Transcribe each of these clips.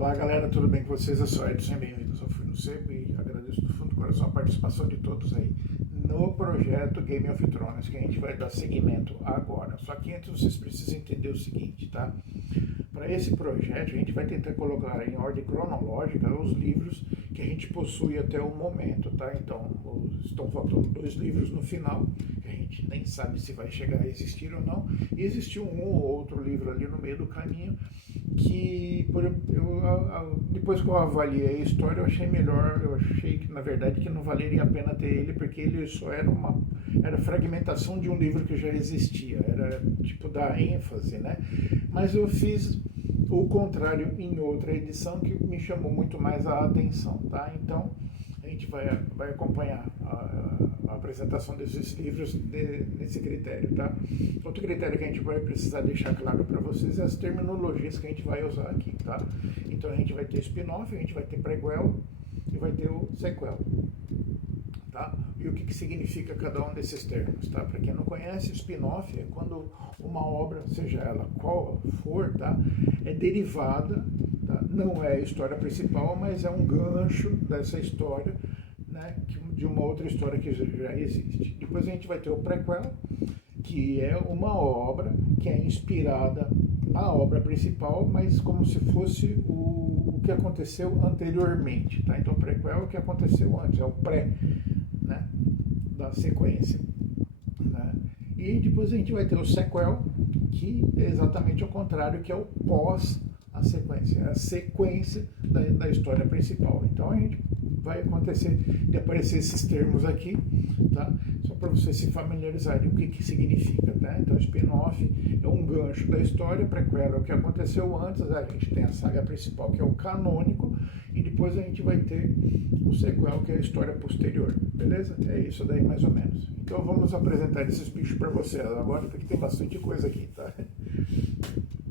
Olá galera, tudo bem com vocês? Eu sou Edson, bem-vindos ao Fui no Seco e agradeço do fundo do coração a participação de todos aí no projeto Game of Thrones, que a gente vai dar seguimento agora. Só que antes vocês precisam entender o seguinte, tá? Para esse projeto a gente vai tentar colocar em ordem cronológica os livros que a gente possui até o momento, tá? Então estão faltando 2 livros no final, que a gente nem sabe se vai chegar a existir ou não, e existiu um ou outro livro ali no meio do caminho que depois que eu avaliei a história eu achei melhor, eu achei que na verdade que não valeria a pena ter ele, porque ele só era fragmentação de um livro que já existia, era tipo dar ênfase, né? Mas eu fiz o contrário em outra edição que me chamou muito mais a atenção, tá? Então a gente vai acompanhar a apresentação desses livros nesse critério, tá? Outro critério que a gente vai precisar deixar claro para vocês é as terminologias que a gente vai usar aqui, tá? Então a gente vai ter spin-off, a gente vai ter prequel e vai ter o sequel, tá? E o que significa cada um desses termos, tá? Para quem não conhece, spin-off é quando uma obra, seja ela qual for, tá? É derivada, tá? Não é a história principal, mas é um gancho dessa história, né? De uma outra história que já existe. Depois a gente vai ter o prequel, que é uma obra que é inspirada na obra principal, mas como se fosse o que aconteceu anteriormente, tá? Então o prequel é o que aconteceu antes, é o pré, né, da sequência, né? E depois a gente vai ter o sequel, que é exatamente o contrário, que é o pós a sequência, é a sequência da história principal. Então a gente vai acontecer de aparecer esses termos aqui, tá? Só para vocês se familiarizarem o que significa, tá? Então spin-off é um gancho da história, prequel é o que aconteceu antes, a gente tem a saga principal que é o canônico, e depois a gente vai ter o sequel que é a história posterior, beleza? É isso daí mais ou menos. Então vamos apresentar esses bichos para vocês agora, porque tem bastante coisa aqui, tá?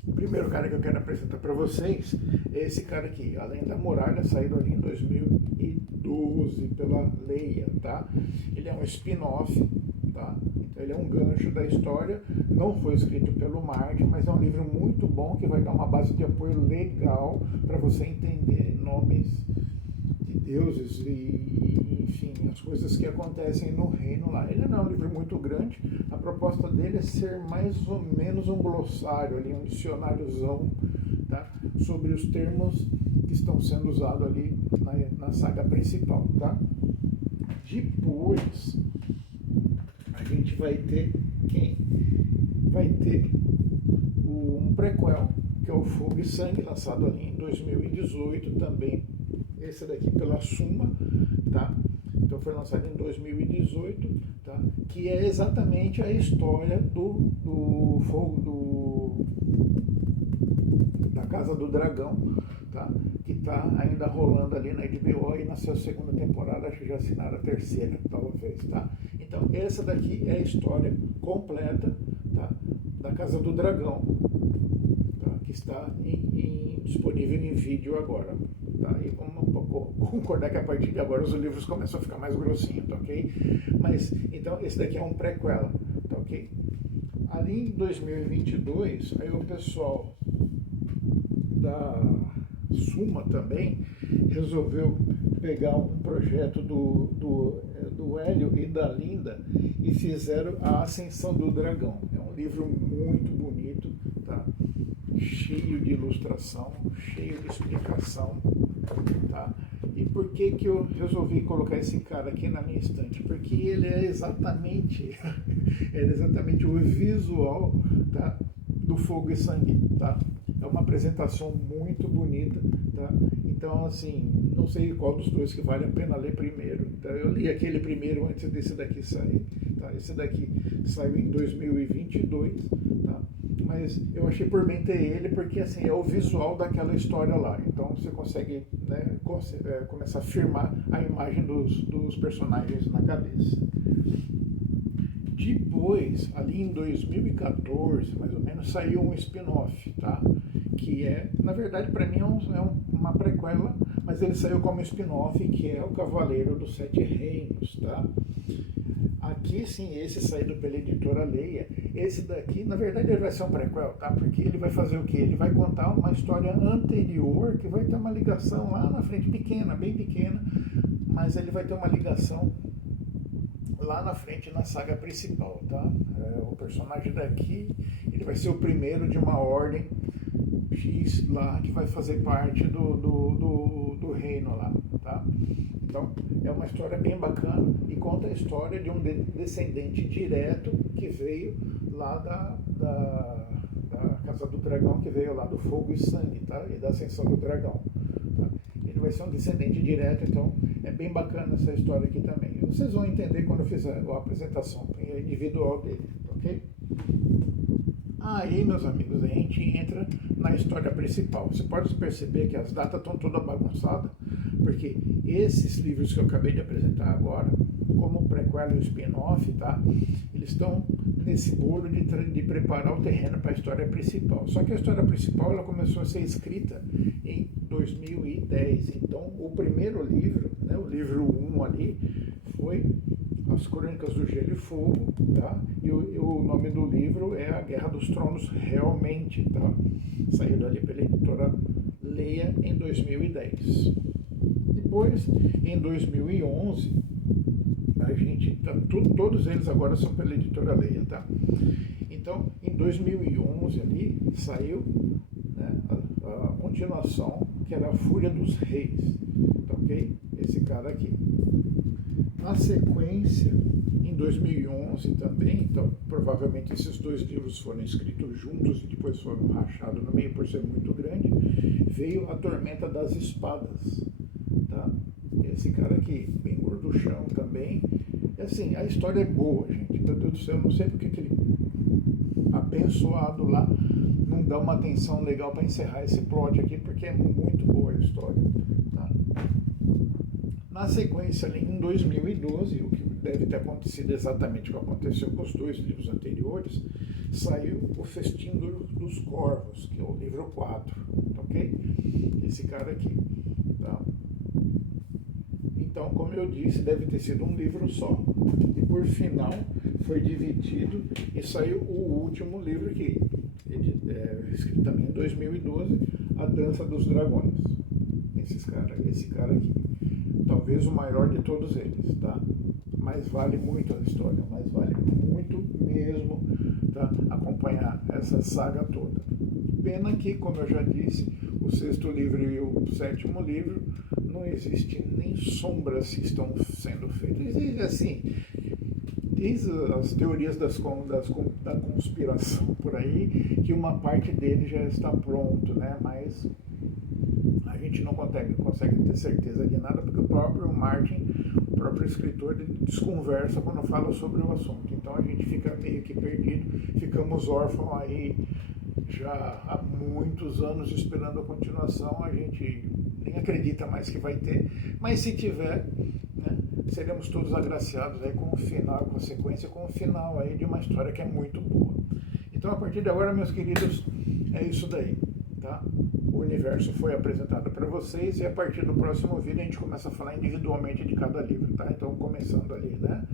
O primeiro cara que eu quero apresentar para vocês é esse cara aqui, Além da Muralha, saído ali em 2012 pela Leia, tá? Ele é um spin-off, tá? Então ele é um gancho da história, não foi escrito pelo Martin, mas é um livro muito bom que vai dar uma base de apoio legal para você entender nomes de deuses e, enfim, as coisas que acontecem no reino lá. Ele não é um livro muito grande, a proposta dele é ser mais ou menos um glossário, ali, um dicionáriozão, tá? Sobre os termos que estão sendo usados ali na saga principal, tá? Depois a gente vai ter quem? Vai ter um prequel, que é o Fogo e Sangue, lançado ali em 2018 também, esse daqui pela Suma, tá? Então foi lançado em 2018, tá? Que é exatamente a história do fogo da Casa do Dragão, tá? Que está ainda rolando ali na HBO e na sua segunda temporada, acho que já assinaram a terceira, talvez, tá? Então essa daqui é a história completa, tá? Da Casa do Dragão, tá? Que está disponível em vídeo agora, tá? E vamos concordar que a partir de agora os livros começam a ficar mais grossinhos, tá ok? Mas, então, esse daqui é um prequel, tá ok? Ali em 2022, aí o pessoal da Suma também resolveu pegar um projeto do Hélio e da Linda e fizeram a Ascensão do Dragão. É um livro muito bonito, tá? Cheio de ilustração, cheio de explicação, tá? E por que eu resolvi colocar esse cara aqui na minha estante? Porque ele é exatamente o visual, tá? Do Fogo e Sangue, tá? É uma apresentação muito bonita, tá? Então, assim, não sei qual dos dois que vale a pena ler primeiro. Então, eu li aquele primeiro antes desse daqui sair, tá? Esse daqui saiu em 2022, tá? Mas eu achei por bem ter ele porque, assim, é o visual daquela história lá. Então, você consegue, né, começar a firmar a imagem dos personagens na cabeça. Depois, ali em 2014, mais ou menos, saiu um spin-off, tá? que é, na verdade, para mim uma prequela, mas ele saiu como spin-off, que é o Cavaleiro dos Sete Reinos, tá? Aqui sim, esse saído pela editora Leia. Esse daqui, na verdade, ele vai ser um prequel, tá? Porque ele vai fazer o quê? Ele vai contar uma história anterior que vai ter uma ligação lá na frente, pequena, bem pequena, mas ele vai ter uma ligação lá na frente na saga principal, tá? O personagem daqui, ele vai ser o primeiro de uma ordem X lá que vai fazer parte do reino lá, tá? Então, é uma história bem bacana e conta a história de um descendente direto que veio lá da Casa do Dragão, que veio lá do Fogo e Sangue, tá? E da Ascensão do Dragão, tá? Ele vai ser um descendente direto, então é bem bacana essa história aqui também. Vocês vão entender quando eu fizer a apresentação individual dele, ok? Aí, meus amigos, a gente entra na história principal. Você pode perceber que as datas estão todas bagunçadas, porque esses livros que eu acabei de apresentar agora, como o prequel e o spin-off, tá? Eles estão nesse bolo de preparar o terreno para a história principal. Só que a história principal ela começou a ser escrita em 2010. Então, o primeiro livro, né, o livro 1 ali, foi As Crônicas do Gelo e Fogo, tá? E o nome do livro é A Guerra dos Tronos Realmente, tá? Saiu ali pela editora Leia em 2010. Depois, em 2011, a gente, todos eles agora são pela editora Leia, tá? Então, em 2011 ali, saiu, né, a continuação, que era A Fúria dos Reis, tá ok? Esse cara aqui. Na sequência, em 2011 também, então provavelmente esses dois livros foram escritos juntos e depois foram rachados no meio por ser muito grande, veio A Tormenta das Espadas, tá? Esse cara aqui, bem gorduchão também. Assim, a história é boa, gente, meu Deus do céu, eu não sei porque aquele abençoado lá não dá uma atenção legal para encerrar esse plot aqui, porque é muito boa a história, tá? Na sequência, ali em 2012, o que deve ter acontecido exatamente o que aconteceu com os dois livros anteriores, saiu O Festim dos Corvos, que é o livro 4, ok? Esse cara aqui, tá? Então, como eu disse, deve ter sido um livro só, e por final foi dividido e saiu o último livro aqui, escrito também em 2012, A Dança dos Dragões. Esse cara aqui. Talvez o maior de todos eles, tá? Mas vale muito a história, mas vale muito mesmo, tá? Acompanhar essa saga toda. Pena que, como eu já disse, o sexto livro e o sétimo livro não existe nem sombras que estão sendo feitas. Existe assim, diz as teorias da conspiração por aí, que uma parte dele já está pronto, né? Mas a gente não consegue ter certeza de nada, porque o próprio Martin, o próprio escritor, ele desconversa quando fala sobre o assunto. Então a gente fica meio que perdido, ficamos órfãos aí já há muitos anos esperando a continuação, a gente nem acredita mais que vai ter, mas se tiver, né, seremos todos agraciados aí com o final, com a sequência, com o final aí de uma história que é muito boa. Então a partir de agora, meus queridos, é isso daí, tá? O universo foi apresentado para vocês e a partir do próximo vídeo a gente começa a falar individualmente de cada livro, tá? Então começando ali, né?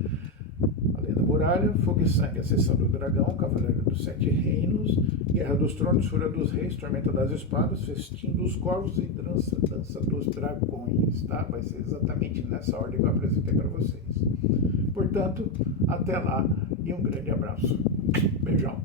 A Lei da Muralha, Fogo e Sangue, Ascensão do Dragão, Cavaleiro dos Sete Reinos, Guerra dos Tronos, Fúria dos Reis, Tormenta das Espadas, Festim dos Corvos e Dança dos Dragões, tá? Vai ser exatamente nessa ordem que eu apresentei para vocês. Portanto, até lá e um grande abraço. Beijão.